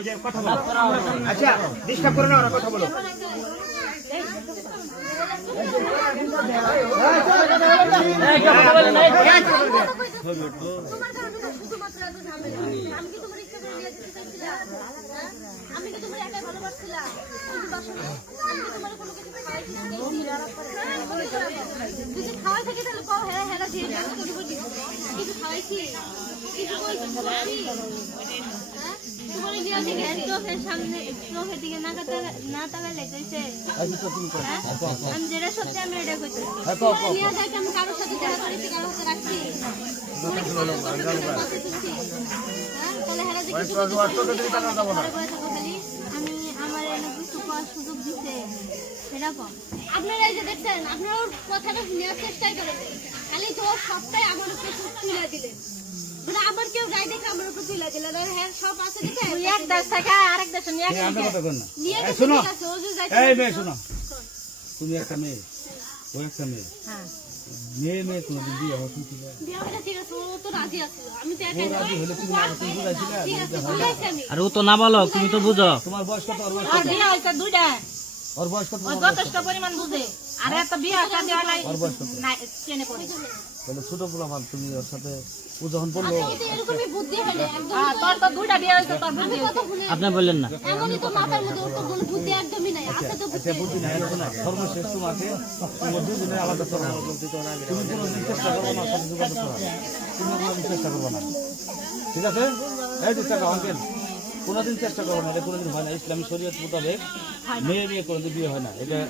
ওই যে কথা বলো। আচ্ছা ডিস্টার্ব করো না, ওরা কথা বলো। খাওয়াই থাকে তাহলে পাও হেরা হেরা দিয়ে কিছু খাওয়াইছি কিছু চোখের দিকে না তাকালে আমি যেটা সত্যি আমি এটা করছি আমি কারোর সাথে দেখা করেছি কারোর সাথে রাখছি তাহলে হেরা আমি আমার কিছু করার সুযোগ দিচ্ছে এরকম আপনারা এই যে দেখছেন আপনারা ওর কথাটা নেওয়ার চেষ্টাই করেন খালি তো সবটাই আমার উপরে তুলে দিলেন মানে আমার কেউ গাই দেখে আমার উপর তুলে দিলেন আর হ্যাঁ সব আছে দেখে এক দেশ থেকে আরেক দেশে নিয়ে আসছে নিয়ে শোনো এই মেয়ে শোনো তুমি একটা মেয়ে ওই একটা মেয়ে হ্যাঁ মেয়ে কোনো দিন বিয়ে হতো কি বিয়ে হলে ঠিক আছে ও তো রাজি আছে আমি তো একাই রাজি হলে তুমি না তুমি বুঝাইছিলে আর ও তো না বলো তুমি তো বুঝো তোমার বয়স কত ওর বয়স আর বিয়ে হইছে দুইটা ওর বয়স কত ও যথেষ্ট পরিমাণ বুঝে আর এত বিয়ে শাদী হয় নাই ওর বয়স কত না চেনে পড়ে তাহলে ছোট পোলাপান তুমি ওর সাথে ও যখন বললো এরকমই বুদ্ধি হলে একদম তোর তো দুইটা বিয়ে হইছে তোর বুদ্ধি আপনি বললেন না এমনই তো মাথার মধ্যে ওর তো কোনো বুদ্ধি একদমই নাই আছে তো আচ্ছা বুদ্ধি নাই না সর্বশেষ তোমাকে তোমার দুজনে আলাদা করো তুমি কোনো চেষ্টা করবো না সাথে যোগাযোগ করো তুমি কোনো চেষ্টা করবো না ঠিক আছে এই যে টাকা অঙ্কেল কোনোদিন চেষ্টা করবো না এটা কোনোদিন হয় না ইসলামী শরীয়ত মোতাবেক মেয়ে বিয়ে কোনোদিন বিয়ে হয় না এটা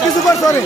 কিছু করতে পারে